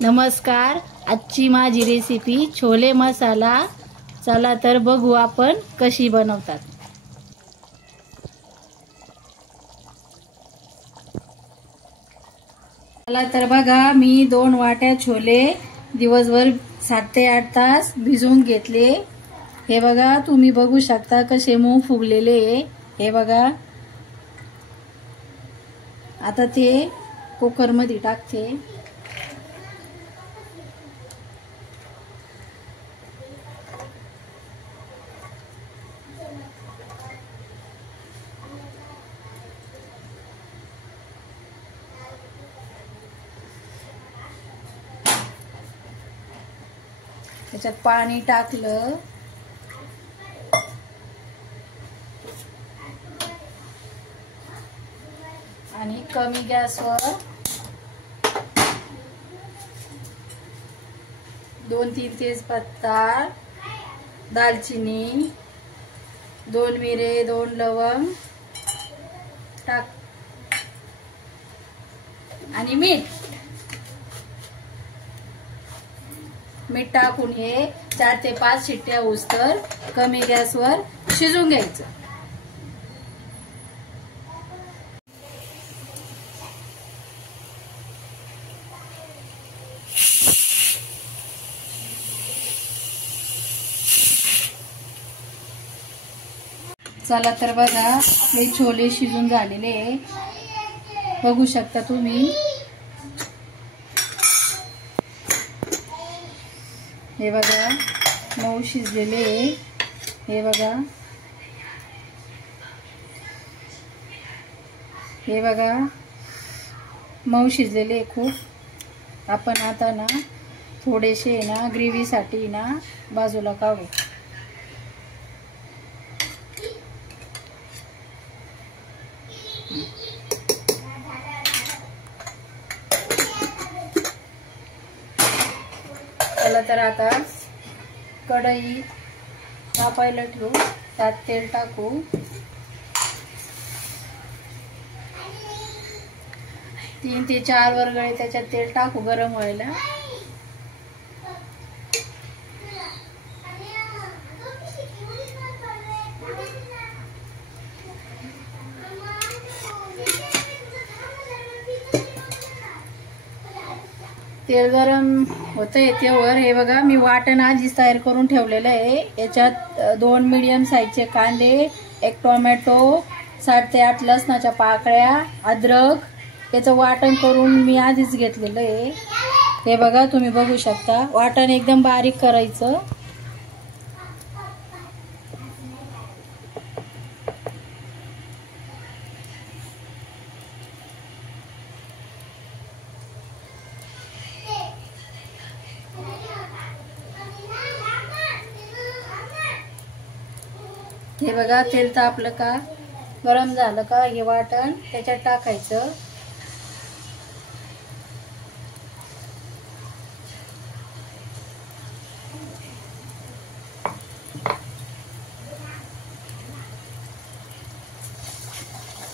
नमस्कार. आजची माझी रेसिपी छोले मसाला. चला तर बघू आपण कशी बनवतात. चला तर बघा, मी 2 वाट्या छोले दिवसभर 7 ते 8 तास भिजवून घेतले. हे बघा, तुम्ही बघू शकता कसे मऊ फुगलेले. हे बघा, आता ते कुकर मध्ये टाकते. त्याच्यात पाणी टाकलं आणि कमी गॅसवर 2-3 तेजपत्ता, दालचिनी, 2 मिरे, 2 लवंग टाक आणि मीठ टाकून हे 4 ते 5 शिट्ट्या होईस्तोवर कमी गॅसवर शिजवून घ्यायचं. चला तर बघा, आपले छोले शिजून झालेले बघू शकता तुम्ही. हे बघा, मऊ शिजलेले. हे बघा, हे बघा, मऊ शिजलेले खूप. आपण आता ना थोडेसे ना ग्रेव्हीसाठी ना बाजूला काढू. चला तर आता कढई तापायला ठेवू. त्यात तेल टाकू. तीन ते 4 वरगळे त्याच्यात तेल टाकू गरम व्हायला. तेल गरम होतंय तेव्हा हे बघा, मी वाटण आधीच तयार करून ठेवलेलं आहे. याच्यात 2 मीडियम साईजचे कांदे, 1 टोमॅटो, 7 ते 8 लसणाच्या पाकळ्या, अद्रक याचं वाटण करून मी आधीच घेतलेलं आहे. हे बघा, तुम्ही बघू शकता. वाटण एकदम बारीक करायचं. हे बघा, तेल तापलं का, गरम झालं का, हे वाटण त्याच्यात टाकायचं.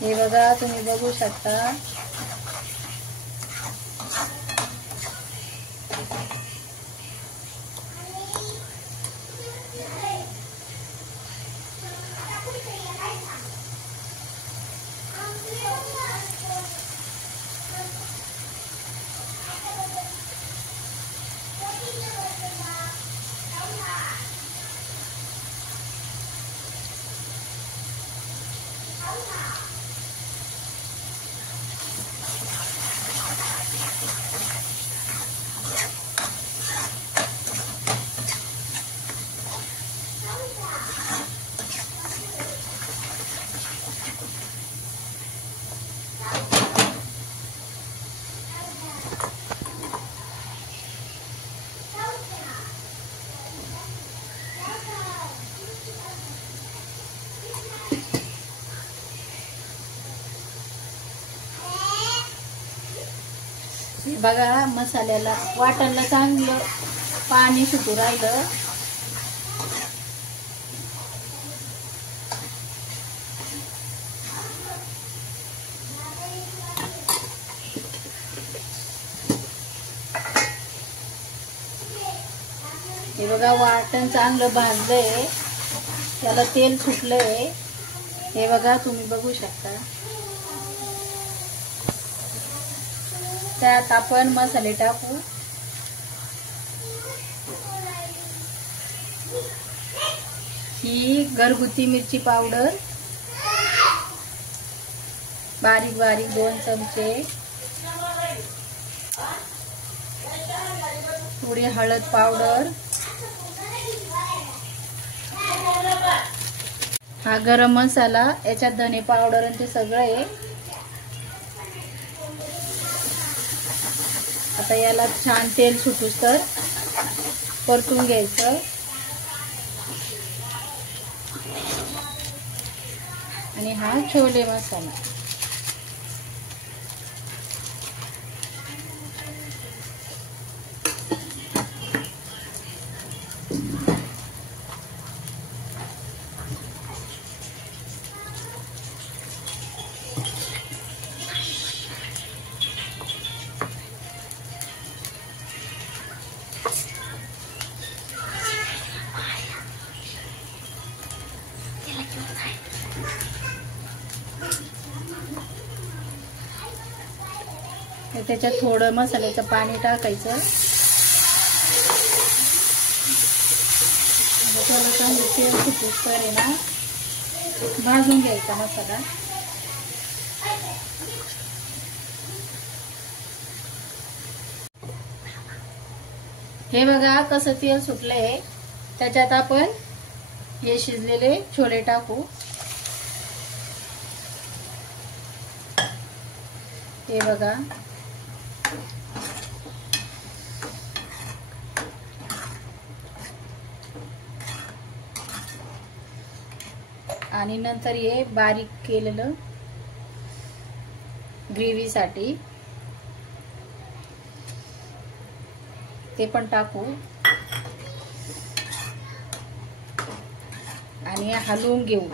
हे बघा, तुम्ही बघू शकता. बघा, मसाल्याला वाटणला चांगलं पाणी सुटू राहिलं. हे बघा वाटण चांगलं भाजलंय, त्याला तेल सुटलंय. हे बघा तुम्ही बघू शकता. त्यात आपण मसाले टाकू. ही घरगुती मिरची पावडर बारीक बारीक 2 चमचे. थोडी हळद पावडर. हा गरम मसाला, याच्यात धने पावडर आणि ते सगळं आहे. आता याला छान तेल सुटूस तर परतून घ्यायचं. आणि हा छोले मसाला. त्याच्यात थोडं मसाल्याचं पाणी टाकायचं. तेल सुटूस तर ना भाजून घ्यायचा मसाला. हे बघा कसं तेल सुटलंय. त्याच्यात आपण हे शिजलेले छोले टाकू. हे बघा आणि नंतर हे बारीक केलेलं ग्रेव्ही साठी ते पण टाकू आणि हलवून घेऊ.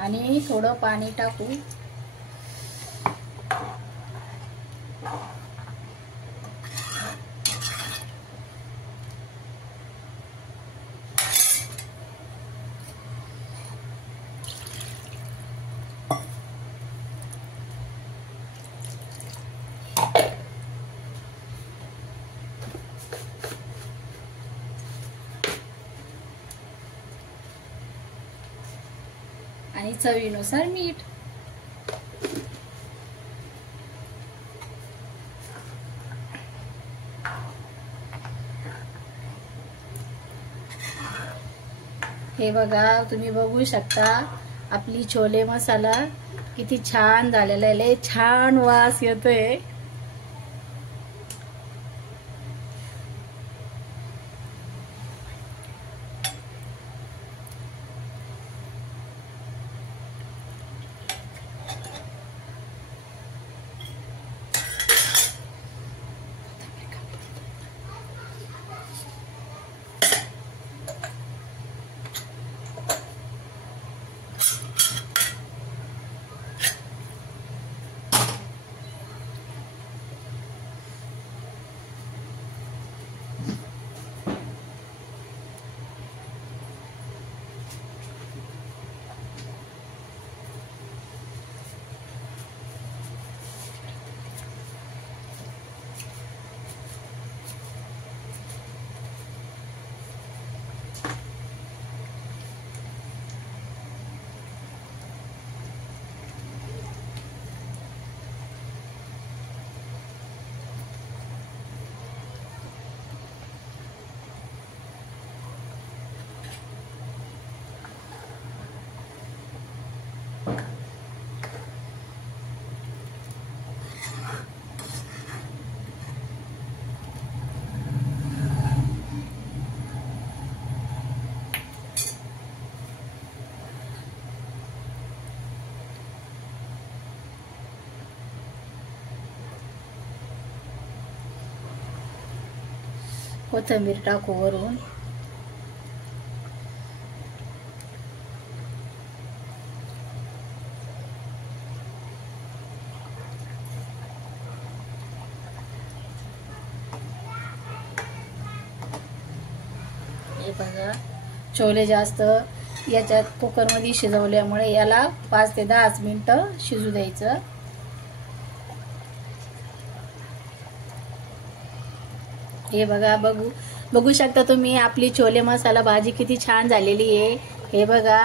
आणि थोडं पाणी टाकू. आणि चवीनुसार मीठ. हे बघा तुम्ही बघू शकता आपली छोले मसाला किती छान झालेला आहे. छान वास येतोय. कोथिंबीर टाकू वरून. हे बघा छोले जास्त याच्यात कुकरमध्ये शिजवल्यामुळे याला 5 ते 10 मिनिटं शिजू द्यायचं. हे बघा बघू शकता तुम्ही आपली छोले मसाला भाजी किती छान झालेली आहे. हे बघा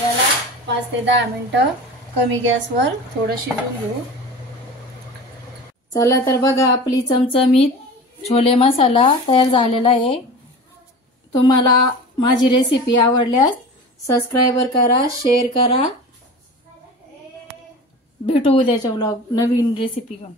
याला 5 ते 10 मिनिटं कमी गॅसवर थोडं शिजवून घेऊ. चला तर बघा आपली चमचमीत छोले मसाला तयार झालेला आहे. तुम्हाला माझी रेसिपी आवडल्यास सबस्क्राईब करा, शेअर करा. भेटू उद्याच्या व्लॉग नवीन रेसिपी घेऊन.